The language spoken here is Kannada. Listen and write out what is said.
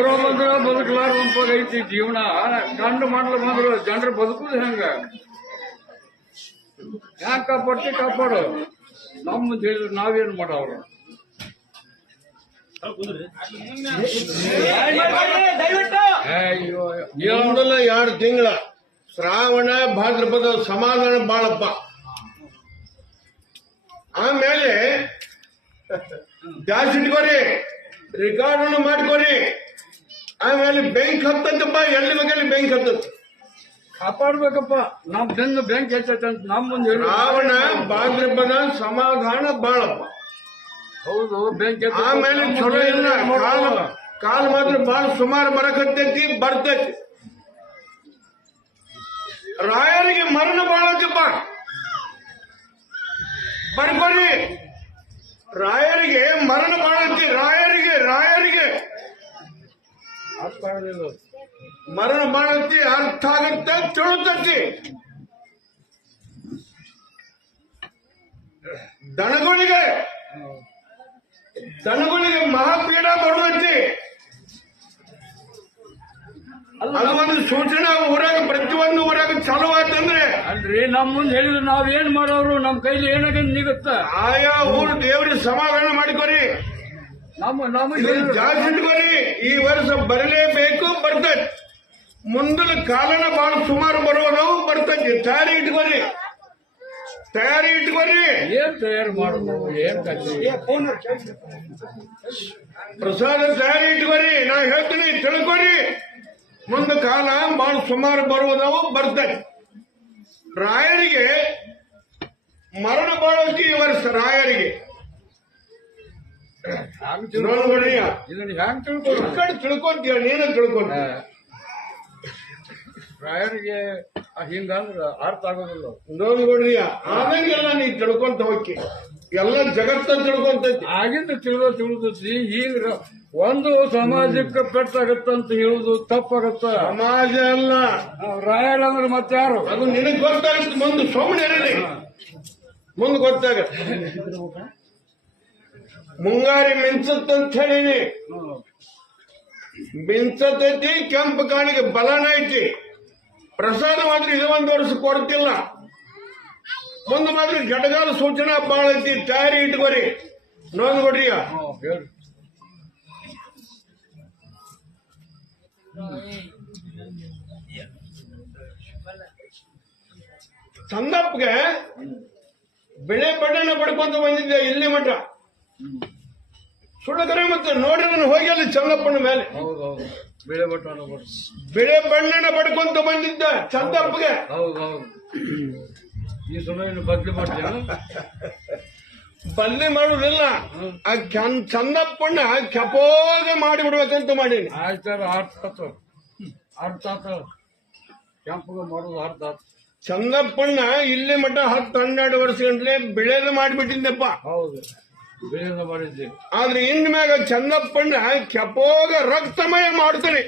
ಊರ ಬಂದ್ರ ಬದುಕಲಾರ್ದಂಪಾಗ ಐತಿ ಜೀವನ. ಗಂಡು ಮಾಡ್ಲು ಬಂದ್ರು ಜನರು ಬದುಕುದು ಹೆಂಗ? ಯಾಕೆ ಕಾಪಾಡ್ತಿ ಕಾಪಾಡು. ನಮ್ಮ ಹೇಳಿದ್ರೆ ನಾವೇನ್ ಮಾಡವ್ರು? ಮುಂದಲ 2 ತಿಂಗಳ ಶ್ರಾವಣ ಭಾದ್ರಪದ ಸಮಾಧಾನ ಬಾಳಪ್ಪ. ಆಮೇಲೆ ಗ್ಯಾಸ್ ಇಟ್ಕೋರಿ, ರೆಕಾರ್ಡ್ ಮಾಡ್ಕೋರಿ. ಆಮೇಲೆ ಬೆಂಕಿ ಹತ್ತಂತಪ್ಪ, ಎಲ್ಲಿ ಬೇಕಲ್ಲಿ ಬೆಂಕಿ ಹತ್ತಂತ. ಕಾಪಾಡ್ಬೇಕಪ್ಪ. ನಮ್ ಬೆನ್ನು ಬೆಂಕಿ ಹೆಚ್ಚೈತೆ ಅಂತ ನಮ್ಮ ಮುಂದೆ ಶ್ರಾವಣ ಭಾದ್ರಪದ ಸಮಾಧಾನ ಬಾಳಪ್ಪ. ಹೌದು, ಬೆಂಕಿ ಆಮೇಲೆ ಚಲೋ ಇಲ್ಲ. ಕಾಲ ಮಾತ್ರ ಬಹಳ ಸುಮಾರು ಬರಕತ್ತೈತಿ, ಬರ್ತೈತಿ. ರಾಯರಿಗೆ ಮರಣ ಬಾಳಕ್ಕಪ್ಪ, ಬರ್ಕೋರಿ. ರಾಯರಿಗೆ ಮರಣ ಬಾಳಕ್ಕೆ, ರಾಯರಿಗೆ ಅರ್ಥ ಆಗಲಿಲ್ಲ. ಮರಣ ಬಾಳತ್ತಿ ಅರ್ಥ ಆಗತ್ತೆ, ತಿಳುತ್ತತಿ. ದನಗಳಿಗೆ ಮಹಾಪೀಡ ಬರುವಂತೆ. ಅದು ಒಂದು ಸೂಚನೆ ಊರಾಗ, ಪ್ರತಿಯೊಂದು ಊರಾಗ ಚಾಲು ಆಯ್ತಂದ್ರೆ. ಅಲ್ರಿ, ನಮ್ ಮುಂದೆ ಹೇಳಿದ್ರೆ ನಾವ್ ಏನ್ ಮಾಡೋರು? ನಮ್ ಕೈಲಿ ಏನಾಗ ನಿಗುತ್ತ? ಆಯಾ ಊರು ದೇವ್ರಿಗೆ ಸಮಾಧಾನ ಮಾಡಿಕೊರಿ, ನಮಗೆ ಜಾಸ್ತಿ ಇಟ್ಕೋರಿ. ಈ ವರ್ಷ ಬರಲೇಬೇಕು, ಬರ್ತೈತಿ. ಮುಂದಿನ ಕಾಲನ ಬಹಳ ಸುಮಾರು ಬರುವವು ಬರ್ತೈತಿ. ತಯಾರಿ ಇಟ್ಕೋರಿ. ಏನ್ ತಯಾರು ಮಾಡುದು? ಏನ್ ಕಟ್ಟಿ ಪ್ರಸಾದ ತಯಾರಿ ಇಟ್ಕೋರಿ. ನಾ ಹೇಳ್ತೀನಿ, ತಿಳ್ಕೊರಿ. ಮುಂದೆ ಕಾಲ ಬಹಳ ಸುಮಾರು ಬರುವುದವು ಬರ್ತೈತಿ. ರಾಯರಿಗೆ ಮರಣ ಬಾಳಕ್ಕೆ ಈ ವರ್ಷ ರಾಯರಿಗೆ ನೋಡ್ಬಿಡ್ರಿ. ಇದನ್ನ ಹ್ಯಾಂಗ್ ತಿಳ್ಕೊಳ್ಳ? ಕಡೆ ತಿಳ್ಕೊಂತೀಯ, ನೀನು ತಿಳ್ಕೊಂತ. ರಾಯರಿಗೆ ಹಿಂಗಂದ್ರ ಅರ್ಥ ಆಗೋದಿಲ್ಲ. ನೋಡ್ಬಿಡ್ರಿ, ಆದಂಗೆಲ್ಲ ನೀ ತಿಳ್ಕೊಂತ ಹೋಗಿ ಎಲ್ಲ ಜಗತ್ತ ತಿಳ್ಕೊಂತೈತಿ. ಆಗಿಂದ ತಿಳಿದೈತಿ. ಈಗ ಒಂದು ಸಮಾಜಕ್ಕೆ ಪೆಟ್ಟಾಗತ್ತಂತ ಹೇಳುದು ತಪ್ಪಾಗತ್ತ. ಸಮಾಜ ಅಲ್ಲ, ರಾಯರ್ ಅಂದ್ರೆ ಮತ್ತೆ ಯಾರು? ಅದು ನಿನಗ್ ಗೊತ್ತಾಗತ್ತೆ. ಮುಂದೆ ಸುಮ್ಮನೆ ಇರಲಿ, ಮುಂದೆ ಗೊತ್ತಾಗತ್ತೆ. ಮುಂಗಾರಿ ಮಿಂಚತ್ತಂತ ಹೇಳಿನಿ, ಮಿಂಚತೈತಿ. ಕೆಂಪು ಕಾಣಿಗೆ ಬಲನ ಐತಿ. ಪ್ರಸಾದ ಮಾತ್ರ ಇದು 1 ವರ್ಷ ಕೊಡ್ತಿಲ್ಲ. ಮುಂದೆ ಮಾತ್ರ ಜಡಗಾಲ ಸೂಚನಾ ಬಾಳ ಐತಿ. ತಯಾರಿ ಇಟ್ಕೋರಿ. ನೋಡ್ಕೊಡ್ರಿ. ಸಂದಪ್ಗೆ ಬೆಳೆ ಬಣ್ಣನ ಪಡ್ಕೊಂತ ಬಂದಿದ್ದೆ ಇಲ್ಲಿ ಮಠ. ಸುಳ್ಳಕರೆ ಮತ್ತೆ ನೋಡಿದ್ರೆ ಹೋಗಿ ಅಲ್ಲಿ ಚಂದಪ್ಪನ ಮೇಲೆ ಹೌದೌದು, ಬೆಳೆ ಬಣ್ಣನ ಪಡ್ಕೊಂತ ಬಂದಿದ್ದ ಚಂದಪ್ಪಗೆ. ಹೌದೌದು. ಈ ಸಮಯ ಬದ್ಲಿ ಮಾಡ್ತೇನೆ. ಬದ್ಲಿ ಮಾಡುದಿಲ್ಲ, ಆ ಚಂದಪ್ಪಣ್ಣ ಕೆಪೋಗ ಮಾಡಿ ಬಿಡ್ಬೇಕಂತ ಮಾಡೀನಿ. ಆಯ್ತಾರ, ಅರ್ಥ ಆತ. ಕೆಂಪಗ ಮಾಡೋದು ಅರ್ಥ ಆತ. ಚಂದಪ್ಪಣ್ಣ ಇಲ್ಲಿ ಮಠ 10-12 ವರ್ಷ ಗಂಟ್ಲೆ ಬೆಳೆದ ಮಾಡಿಬಿಟ್ಟಿದ್ದಪ್ಪ. ಹೌದು, ಬೆಳೆದ ಮಾಡಿದ್ದೆ. ಆದ್ರೆ ಇನ್ ಮ್ಯಾಗ ಚಂದಪ್ಪಣ್ಣ ಕೆಪೋಗ ರಕ್ತಮಯ ಮಾಡ್ತಾನೆ.